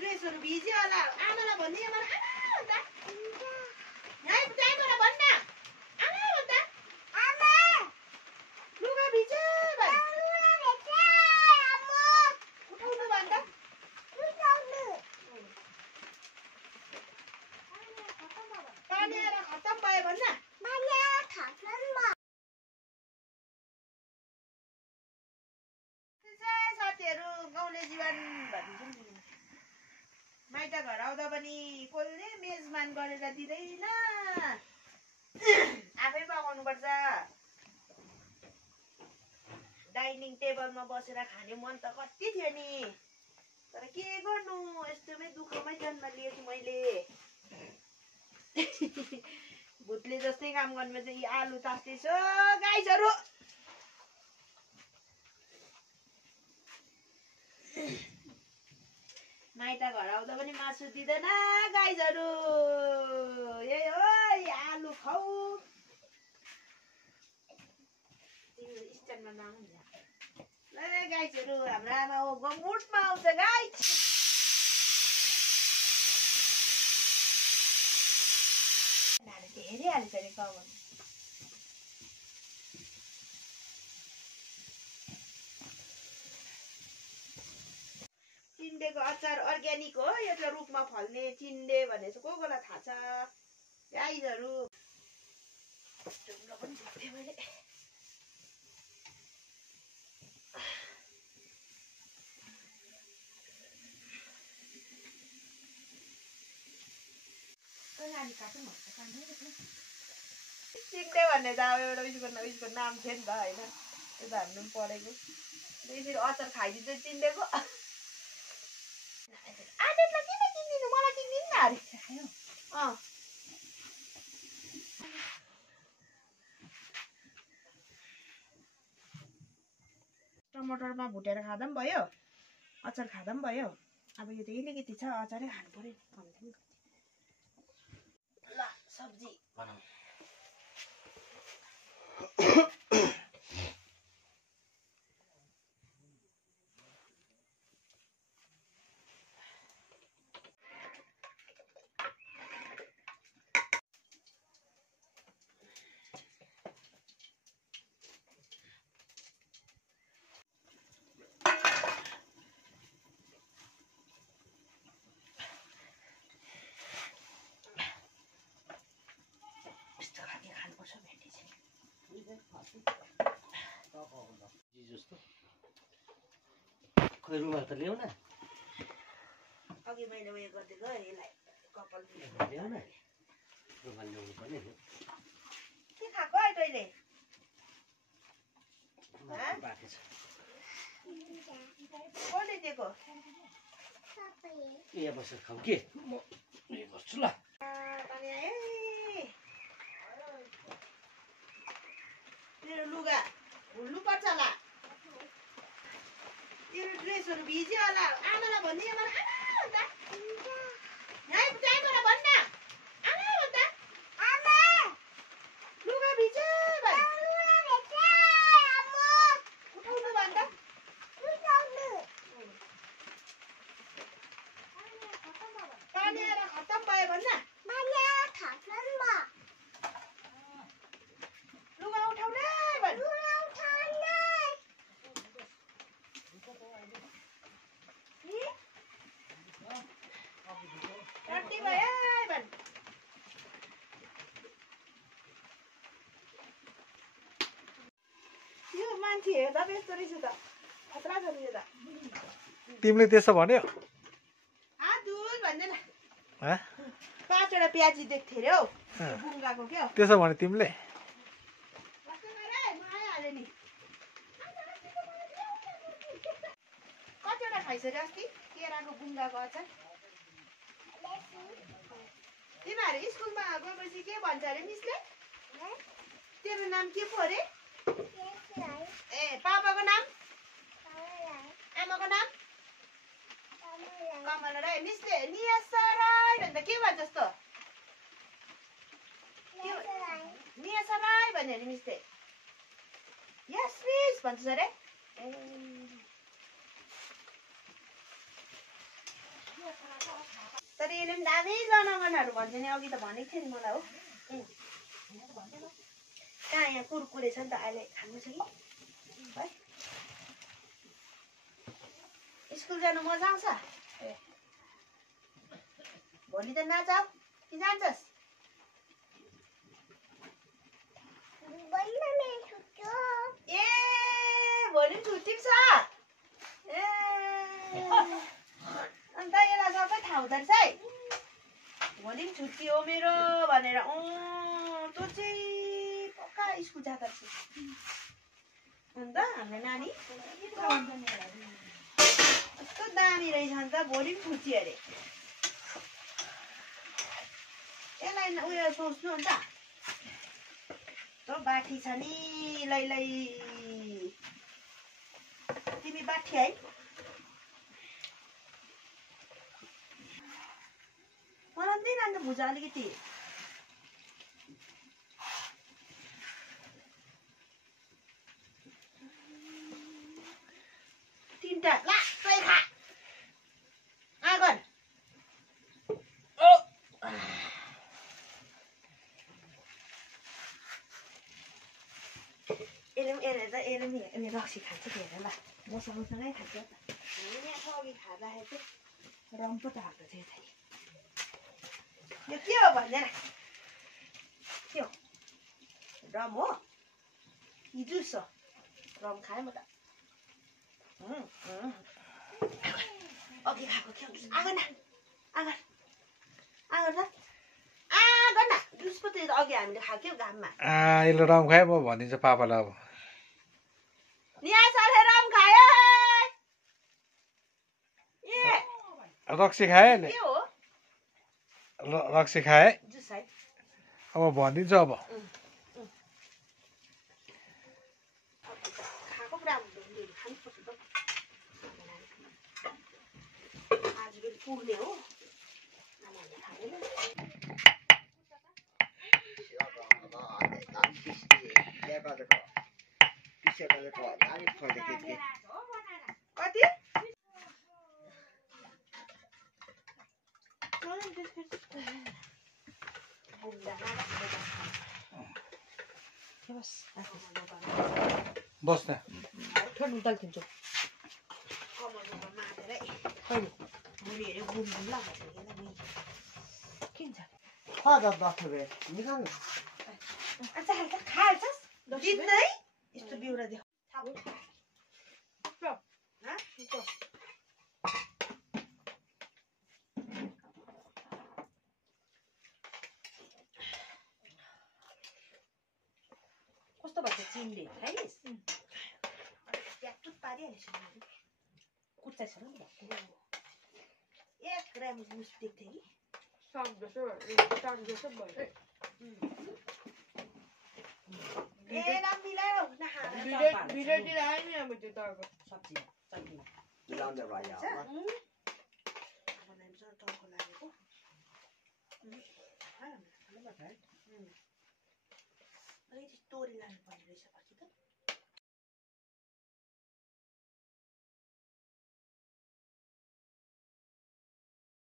ड्रेसहरु भिज्यो होला आमालाई भन्ने आमा भन्दा यहीँबाट भन्न आमा भन्दा आमा लुगा भिज्यो उठाउनु भन्दा पानी आएर खत्तम भयो भन्न साथीहरु गाउँले जीवन भनिन्छ माइत घर आउँदा पनि कसले मेजमान गरेर दिँदैन आफै पकाउनु पर्छ डाइनिङ टेबलमा बसेर खाने मन त कति थियो नि तर के गर्नु यस्तोमै दुःखमै जन्म लिएछु मैले भूतले जस्तै काम गर्नु चाहिँ आलु तास्दैछु गाइसहरु माइत घर आउँदा पनि मासु दिँदैन गाइजहरु यही हो आलु खाऊ स्ट्यान्डमा नाम ल गाइजहरु हाम्रो आमा हो गमुटमा आउँछ गाइज धेरै हालिन्छ नि कमन चिन्डेको अचार अर्ग्यानिक हो यो त रुखमा फल्ने चिन्डे भन्ने चाहिँ कोलाई थाहा छ गाइजहरु ढुङ्गा पनि धुथे मैले चिन्डे भन्ने त अब एउटा उयसको नाम थियो नि त होइन त्यो त हामीले पनि पढेको यसरी अचार खाइदिन्छ चिन्डेको आदेशलाई किन किनिदिनु मलाई किनिदिनु न अरे टमाटरमा भुटेर खाँदा पनि भयो अचार खाँदा पनि भयो अब यो त अलिकति छ अचारै खानु पर्यो नि ल सब्जी बनाऊ जस्तो खोइ रुमाल त ल्याउ न अघि मैले उयो गरिदिएको यसलाई कपाल ल्याउ न रुमाल ल्याउनु पर्ने के खाएको है तैँले बाँकी छ कसले दिएको यहाँ बसेर खाऊ के म उयो गर्छु ल पानी आयो तेरो लुगा हुल्नु पर्छ होला तेरो ड्रेसहरु भिज्यो होला आमालाई भन्ने आमा भन्दा यहीँबाट भन्न आमा भन्दा आमा लुगा भिज्यो उठाउनु भन्दा पानी आएर खत्तम भयो भन्न लुगा उठाउनु भन् राति भयो भन् यो मान्छे हेर्दा व्यस्त रहेछ त खतरा छ नि यो त तिमीले त्यसो भन्यो हात धुल भन्दैन 5वटा प्याजी देख्थे रे हौ बुङ्गाको के हो त्यसो भने तिमीले कतिवटा खाइसक्यो अस्ति केराको बुङ्गाको अचार तिमीहरू स्कुलमा गएपछि के भन्छ अरे मिसले तेरो नाम के पो अरे ए पापाको नाम आमाको नाम कमल राई मिसले नियासा राई भन्दा के भन्छ जस्तो नियासा राई भन्यो अरे मिसले यस मिस भन्छ अरे ए तर यसले पनि दामी जनगणहरू भन्छ नि अघि त भनेको थियो नि मलाई हो कहाँ यहाँ कुरकुरे छ नि त अहिले खानु छ कि है स्कुल जानु मजा आउँछ ए भोलि त नजाऊ कि जान्छस् ए भोलि छुट्टी छ ए अन्त यसलाई सबै थाहा हुँदो रहेछ है भोलि पनि छुट्टी हो मेरो भनेर तँ चाहिँ पक्का स्कुल जाँदा रहेछ अन्त हाम्रो नानी कस्तो दामी रहेछ अन्त भोलि पनि छुट्टी अरे यसलाई उयो सोच्नु अन्त बाठी छ नि लै तिमी बाठी है मलाई पनि अन्त भुजा अलिकति तिनटा लास्टै खा आगन यसले रक्सी खान्छ कि हेर ल मसँगसँगै खान्छ त हामी यहाँ अघि खाँदाखेरि चाहिँ रम पो त हाल्दो थियो त यो के हो भन्दैन के हो रम हो कि जुस हो रम खाएँ म त अघि खाएको के जुस आगन न आगन आगन न आगन न जुस पो त अघि हामीले खाएको घाममा यसले रम खायो म भनिदिन्छु पापालाई अब नियासले रम खायो रक्सी खाए के हो रक्सी खाए जुस है अब भनिदिन्छु अब खाएको पुरा खानुपर्छ त आज फेरि पुग्ने हो कति बस् न उताल्छु यस्तो बिउरा देख कस्तो भन्छ चिनले खाइस् ट्याक्टुक पारिहाल्छ कुच्चाइसँग एक ग्राम जुस दिएको थियो कि मिलायो तोरी लानु पर्ने रहेछ पछि त